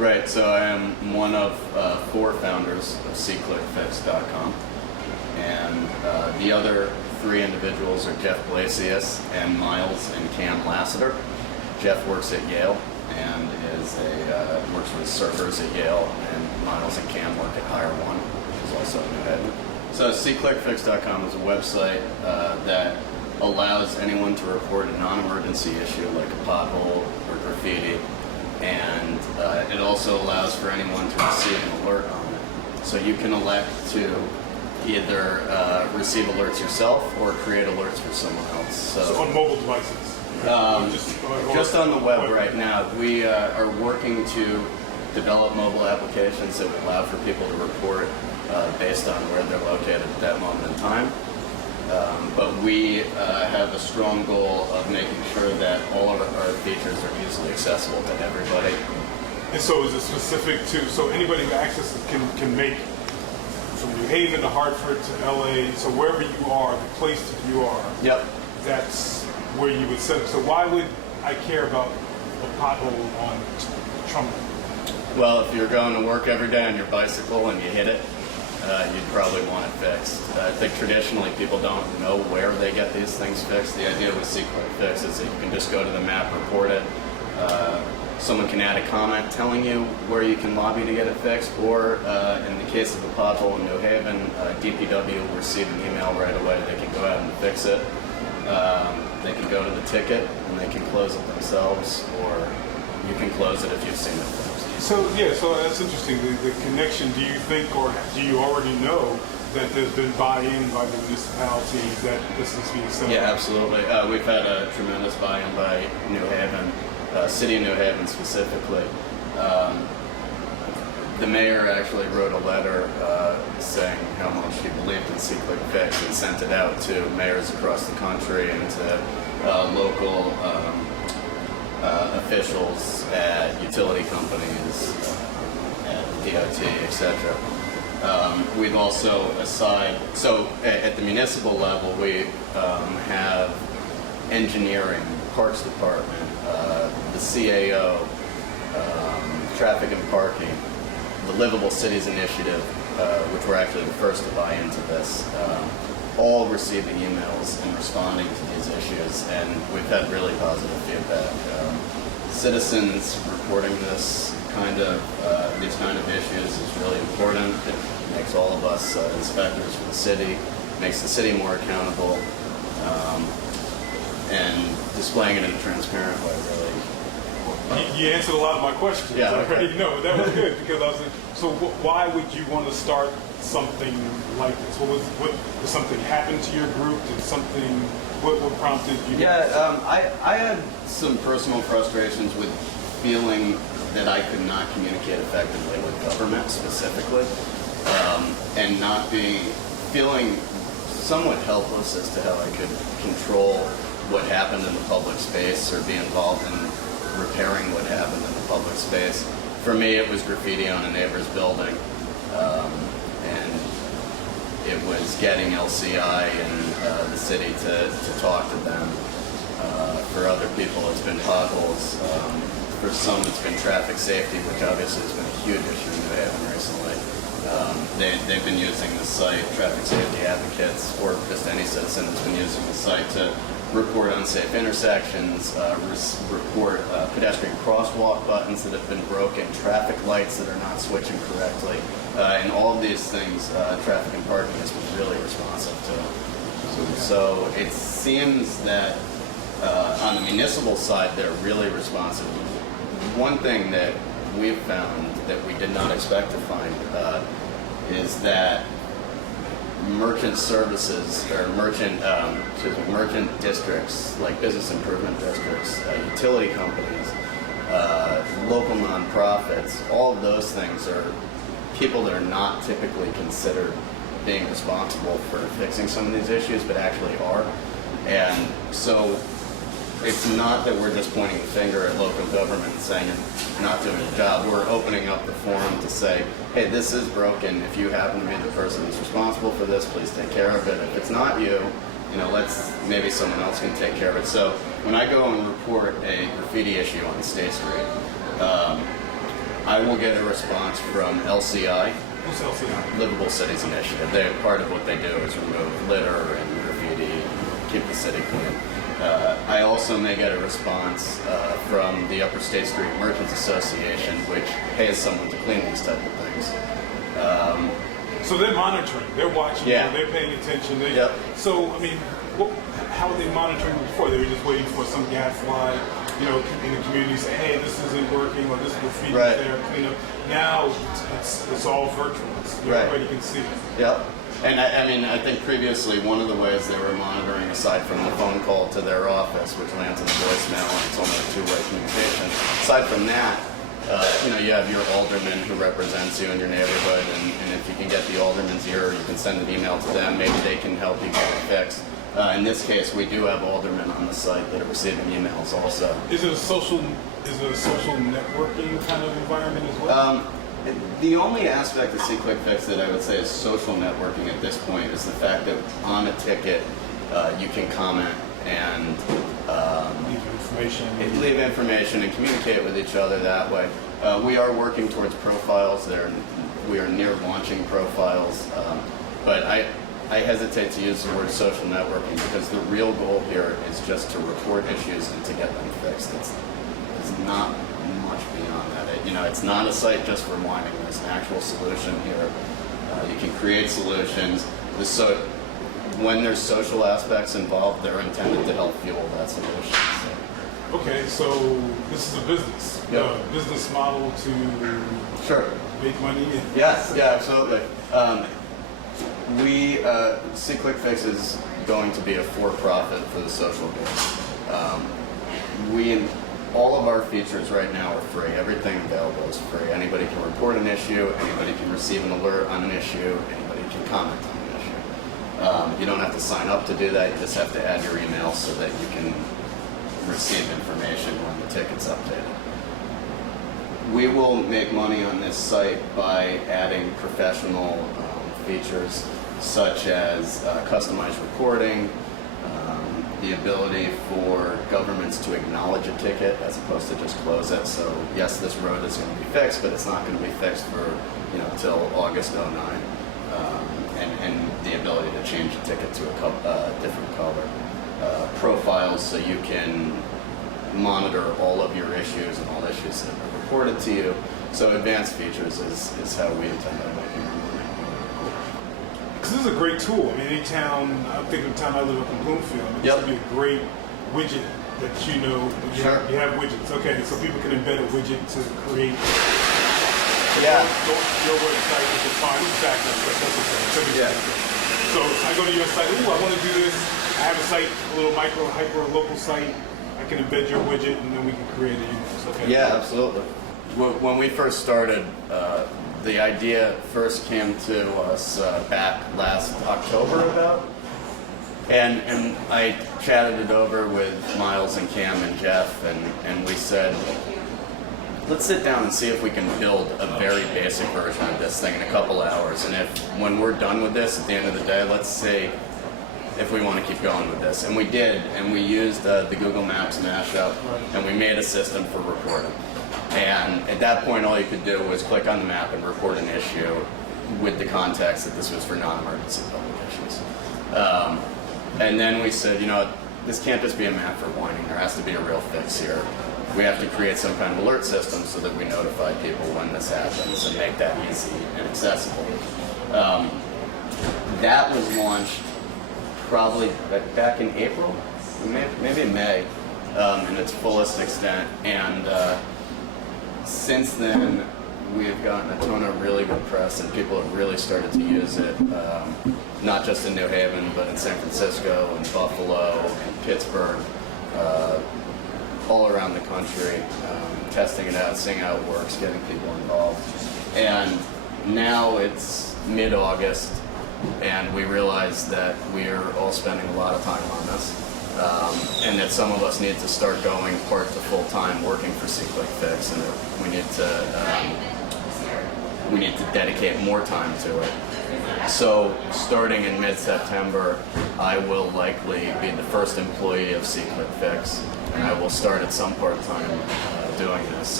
Right, so I am one of 4 founders of seeclickfix.com, and the other 3 individuals are Jeff Blasius and Miles and Cam Lassiter. Jeff works at Yale and works with surfers at Yale, and Miles and Cam work at Hire One, which is also in New Haven. So seeclickfix.com is a website that allows anyone to report a non-emergency issue like a pothole or graffiti, and it also allows for anyone to receive an alert on it. So you can elect to either receive alerts yourself or create alerts for someone else. So on mobile devices? Just on the web right now. We are working to develop mobile applications that will allow for people to report based on where they're located at that moment in time. But we have a strong goal of making sure that all of our features are easily accessible to everybody. And so is it specific to, so anybody who accesses can make from New Haven to Hartford to LA, so wherever you are, the place that you are, yep, that's where you would set it. So why would I care about a pothole on Trumbull? Well, if you're going to work every day on your bicycle and you hit it, you'd probably want it fixed. I think traditionally people don't know where they get these things fixed. The idea with seeclickfix is that you can just go to the map, report it. Someone can add a comment telling you where you can lobby to get it fixed, or in the case of the pothole in New Haven, DPW will receive an email right away. They can go ahead and fix it. They can go to the ticket and they can close it themselves, or you can close it if you've seen it fixed. So yeah, so that's interesting. The connection, do you think, or do you already know that there's been buy-in by the municipalities that this is being set up? Yeah, absolutely. We've had a tremendous buy-in by New Haven, City of New Haven specifically. The mayor actually wrote a letter saying how much he believed in seeclickfix and sent it out to mayors across the country and to local officials at utility companies, at DOT, etc. We've also so at the municipal level, we have engineering, parks department, the CAO, traffic and parking, the Livable Cities Initiative, which we're actually the first to buy into this, all receiving emails and responding to these issues, and we've had really positive feedback. Citizens reporting these kind of issues is really important. It makes all of us inspectors for the city, makes the city more accountable, and displaying it in a transparent way really. You answered a lot of my questions. Yeah, already. okay. No, that was good because I was like, so why would you want to start something like this? Did something happen to your group? What prompted you? Yeah, I had some personal frustrations with feeling that I could not communicate effectively with government specifically, and feeling somewhat helpless as to how I could control what happened in the public space or be involved in repairing what happened in the public space. For me, it was graffiti on a neighbor's building, and it was getting LCI and the city to talk to them. For other people, it's been potholes. For some, it's been traffic safety, which obviously has been a huge issue in New Haven recently. They've been using the site, traffic safety advocates, or just any citizen has been using the site to report unsafe intersections, report pedestrian crosswalk buttons that have been broken, traffic lights that are not switching correctly, and all of these things, traffic and parking has been really responsive to. So it seems that on the municipal side, they're really responsive. One thing that we've found that we did not expect to find is that merchant services or merchant districts like business improvement districts, utility companies, local nonprofits, all of those things are people that are not typically considered being responsible for fixing some of these issues, but actually are. And so it's not that we're just pointing the finger at local government and saying it's not doing its job. We're opening up the forum to say, hey, this is broken. If you happen to be the person who's responsible for this, please take care of it. If it's not you, maybe someone else can take care of it. So when I go and report a graffiti issue on State Street, I will get a response from LCI, Who's LCI? Livable Cities Initiative. Part of what they do is remove litter and graffiti and keep the city clean. I also may get a response from the Upper State Street Merchants Association, which pays someone to clean these type of things. So they're monitoring, they're watching, Yeah. they're paying attention. Yep. So, I mean, how were they monitoring before? They were just waiting for some gadfly, in the community say, hey, this isn't working, or this graffiti Right. there, clean up. Now it's all virtual. Right. Everybody can see it. Yep. And I think previously one of the ways they were monitoring, aside from the phone call to their office, which lands in the voicemail and it's only a two-way communication, aside from that, you have your alderman who represents you in your neighborhood, and if you can get the alderman's ear, you can send an email to them, maybe they can help you get it fixed. In this case, we do have aldermen on the site that are receiving emails also. Is it a social networking kind of environment as well? The only aspect of seeclickfix that I would say is social networking at this point is the fact that on a ticket you can comment and leave information and communicate with each other that way. We are working towards profiles. We are near launching profiles, but I hesitate to use the word social networking because the real goal here is just to report issues and to get them fixed. It's not much beyond that. It's not a site just for whining. There's an actual solution here. You can create solutions. When there's social aspects involved, they're intended to help fuel that solution. Okay, so this is a business. Yep. A business model to Sure. make money. Yes, yeah, absolutely. seeclickfix is going to be a for-profit for the social good. All of our features right now are free. Everything available is free. Anybody can report an issue, anybody can receive an alert on an issue, anybody can comment on an issue. You don't have to sign up to do that, you just have to add your email so that you can receive information when the ticket's updated. We will make money on this site by adding professional features such as customized reporting, the ability for governments to acknowledge a ticket as opposed to just close it. So yes, this road is going to be fixed, but it's not going to be fixed for till August '09. And the ability to change a ticket to a different color. Profiles so you can monitor all of your issues and all issues that are reported to you. So advanced features is how we intend on making our money. Because this is a great tool. I mean, any town, I'm thinking of the town I live up in Bloomfield, this Yep. would be a great widget that Sure. you have widgets. Okay, so people can embed a widget to create. Yeah. Your website is the fine. Exactly. That's okay. Yeah. So I go to your site. Ooh, I want to do this. I have a site, a little hyper local site. I can embed your widget, and then we can create it. Okay. Yeah, absolutely. When we first started, the idea first came to us back last October about, and I chatted it over with Miles and Cam and Jeff, and we said, let's sit down and see if we can build a very basic version of this thing in a couple hours. And when we're done with this at the end of the day, let's see if we want to keep going with this. And we did, and we used the Google Maps mashup, and we made a system for reporting. And at that point, all you could do was click on the map and report an issue with the context that this was for non-emergency publications. And then we said, this can't just be a map for whining. There has to be a real fix here. We have to create some kind of alert system so that we notify people when this happens and make that easy and accessible. That was launched probably back in April, maybe in May, in its fullest extent. And since then, we have gotten a ton of really good press, and people have really started to use it, not just in New Haven, but in San Francisco, and Buffalo, and Pittsburgh, all around the country, testing it out, seeing how it works, getting people involved. And now it's mid-August, and we realize that we are all spending a lot of time on this, and that some of us need to start going part to full-time working for seeclickfix, and that we need to dedicate more time to it. So starting in mid-September, I will likely be the first employee of seeclickfix, and I will start at some part-time doing this.